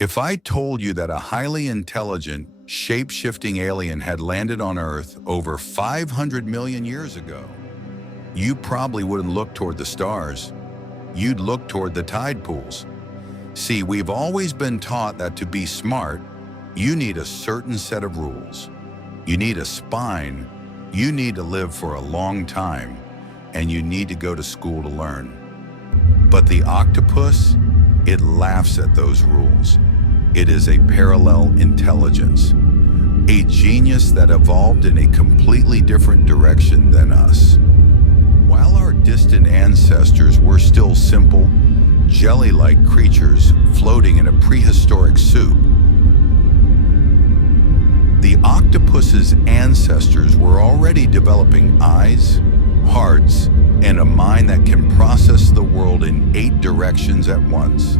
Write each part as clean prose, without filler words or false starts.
If I told you that a highly intelligent, shape-shifting alien had landed on Earth over 500 million years ago, you probably wouldn't look toward the stars. You'd look toward the tide pools. See, we've always been taught that to be smart, you need a certain set of rules. You need a spine, you need to live for a long time, and you need to go to school to learn. But the octopus, it laughs at those rules. It is a parallel intelligence, a genius that evolved in a completely different direction than us. While our distant ancestors were still simple, jelly-like creatures floating in a prehistoric soup, the octopus's ancestors were already developing eyes, hearts, and a mind that can process the world in 8 directions at once.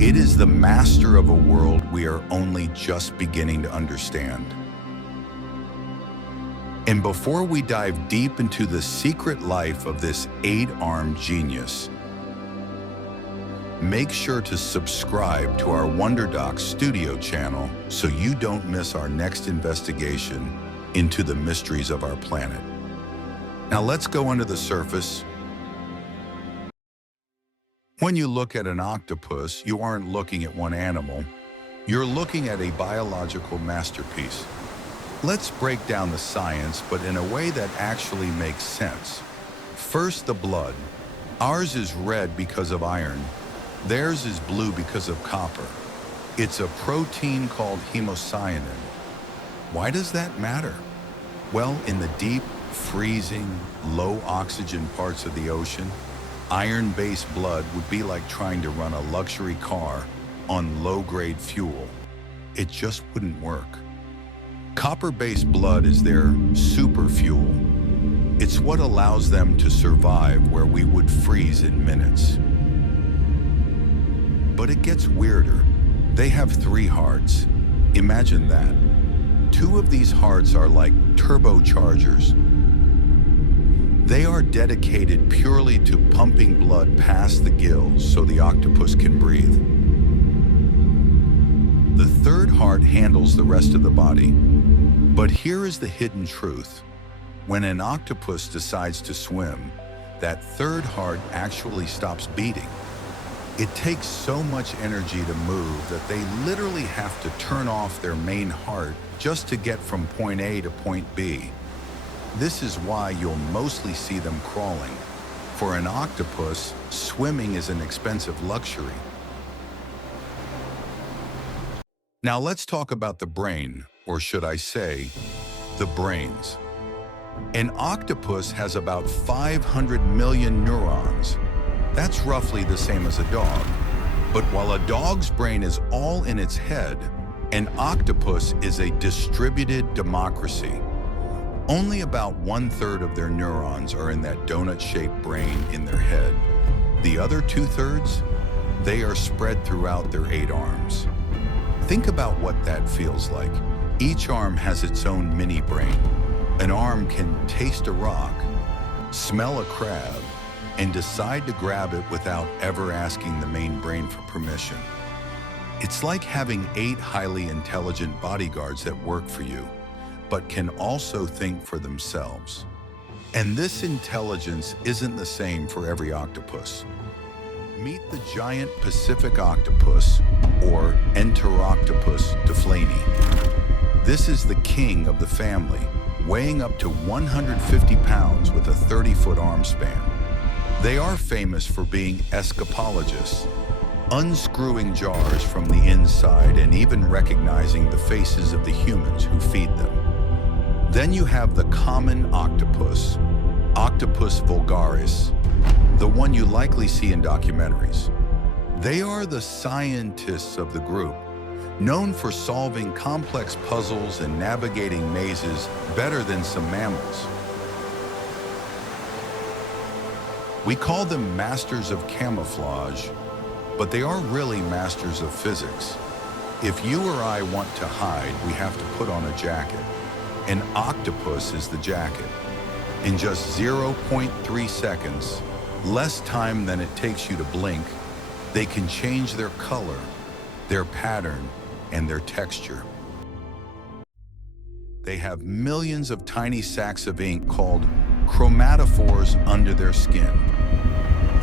It is the master of a world we are only just beginning to understand. And before we dive deep into the secret life of this 8-armed genius, make sure to subscribe to our WonderDoc Studio channel so you don't miss our next investigation into the mysteries of our planet. Now let's go under the surface. When you look at an octopus, you aren't looking at one animal. You're looking at a biological masterpiece. Let's break down the science, but in a way that actually makes sense. First, the blood. Ours is red because of iron. Theirs is blue because of copper. It's a protein called hemocyanin. Why does that matter? Well, in the deep, freezing, low oxygen parts of the ocean, iron-based blood would be like trying to run a luxury car on low-grade fuel. It just wouldn't work. Copper-based blood is their super fuel. It's what allows them to survive where we would freeze in minutes. But it gets weirder. They have 3 hearts. Imagine that. 2 of these hearts are like turbochargers. They are dedicated purely to pumping blood past the gills so the octopus can breathe. The 3rd heart handles the rest of the body. But here is the hidden truth. When an octopus decides to swim, that 3rd heart actually stops beating. It takes so much energy to move that they literally have to turn off their main heart just to get from point A to point B. This is why you'll mostly see them crawling. For an octopus, swimming is an expensive luxury. Now let's talk about the brain, or should I say, the brains. An octopus has about 500 million neurons. That's roughly the same as a dog. But while a dog's brain is all in its head, an octopus is a distributed democracy. Only about 1/3 of their neurons are in that donut-shaped brain in their head. The other 2/3, they are spread throughout their 8 arms. Think about what that feels like. Each arm has its own mini brain. An arm can taste a rock, smell a crab, and decide to grab it without ever asking the main brain for permission. It's like having 8 highly intelligent bodyguards that work for you, but can also think for themselves. And this intelligence isn't the same for every octopus. Meet the giant Pacific octopus, or Enteroctopus deflani. This is the king of the family, weighing up to 150 pounds with a 30-foot arm span. They are famous for being escapologists, unscrewing jars from the inside and even recognizing the faces of the humans who feed them. Then you have the common octopus, Octopus vulgaris, the one you likely see in documentaries. They are the scientists of the group, known for solving complex puzzles and navigating mazes better than some mammals. We call them masters of camouflage, but they are really masters of physics. If you or I want to hide, we have to put on a jacket. An octopus is the jacket. In just 0.3 seconds, less time than it takes you to blink, they can change their color, their pattern, and their texture. They have millions of tiny sacs of ink called chromatophores under their skin.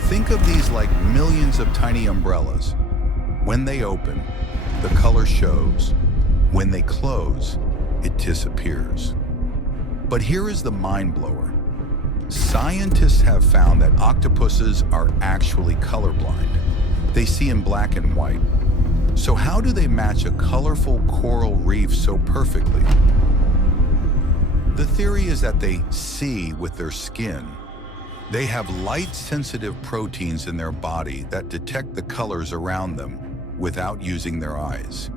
Think of these like millions of tiny umbrellas. When they open, the color shows. When they close, it disappears. But here is the mind blower. Scientists have found that octopuses are actually colorblind. They see in black and white. So how do they match a colorful coral reef so perfectly? The theory is that they see with their skin. They have light-sensitive proteins in their body that detect the colors around them without using their eyes.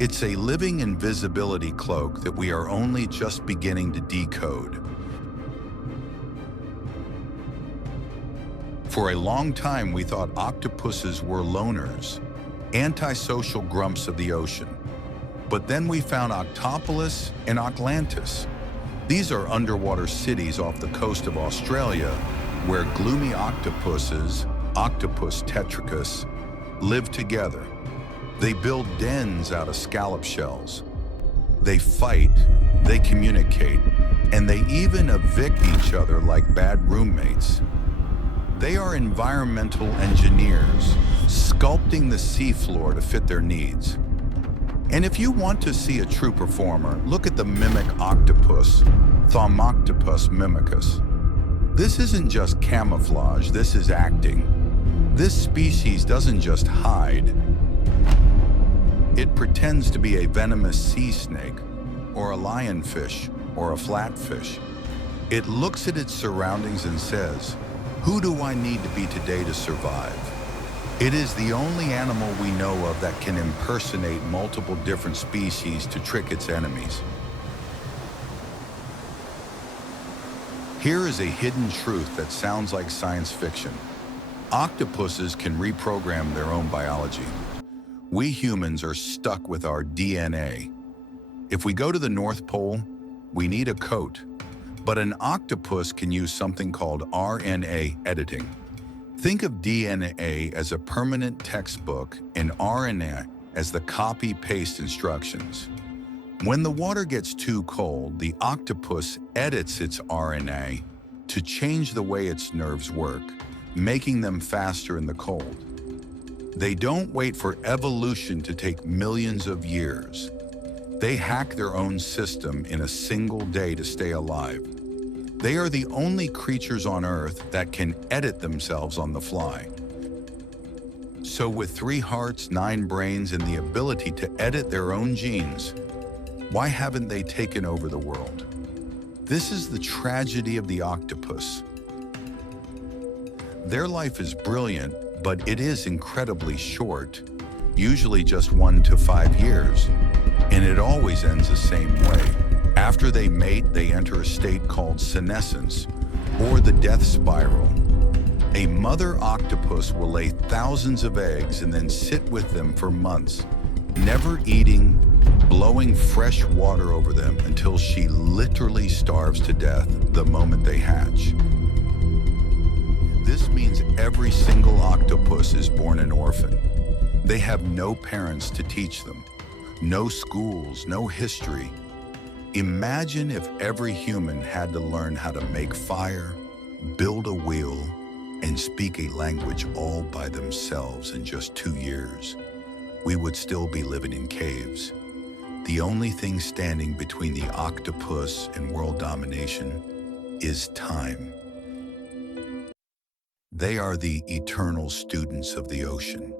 It's a living invisibility cloak that we are only just beginning to decode. For a long time, we thought octopuses were loners, antisocial grumps of the ocean. But then we found Octopus and Atlantis. These are underwater cities off the coast of Australia where gloomy octopuses, Octopus tetricus, live together. They build dens out of scallop shells. They fight, they communicate, and they even evict each other like bad roommates. They are environmental engineers, sculpting the seafloor to fit their needs. And if you want to see a true performer, look at the mimic octopus, Octopus mimicus. This isn't just camouflage, this is acting. This species doesn't just hide. It pretends to be a venomous sea snake, or a lionfish, or a flatfish. It looks at its surroundings and says, "Who do I need to be today to survive?" It is the only animal we know of that can impersonate multiple different species to trick its enemies. Here is a hidden truth that sounds like science fiction. Octopuses can reprogram their own biology. We humans are stuck with our DNA. If we go to the North Pole, we need a coat. But an octopus can use something called RNA editing. Think of DNA as a permanent textbook and RNA as the copy-paste instructions. When the water gets too cold, the octopus edits its RNA to change the way its nerves work, making them faster in the cold. They don't wait for evolution to take millions of years. They hack their own system in a single day to stay alive. They are the only creatures on Earth that can edit themselves on the fly. So with 3 hearts, 9 brains, and the ability to edit their own genes, why haven't they taken over the world? This is the tragedy of the octopus. Their life is brilliant, but it is incredibly short, usually just 1 to 5 years, and it always ends the same way. After they mate, they enter a state called senescence, or the death spiral. A mother octopus will lay thousands of eggs and then sit with them for months, never eating, blowing fresh water over them until she literally starves to death the moment they hatch. This means every single octopus is born an orphan. They have no parents to teach them, no schools, no history. Imagine if every human had to learn how to make fire, build a wheel, and speak a language all by themselves in just 2 years. We would still be living in caves. The only thing standing between the octopus and world domination is time. They are the eternal students of the ocean,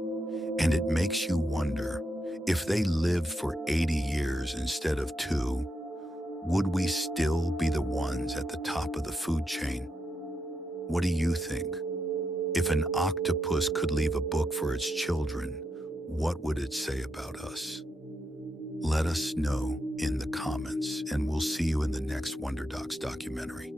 and it makes you wonder, if they lived for 80 years instead of 2, would we still be the ones at the top of the food chain? What do you think? If an octopus could leave a book for its children, what would it say about us? Let us know in the comments, and we'll see you in the next Wonder Docs documentary.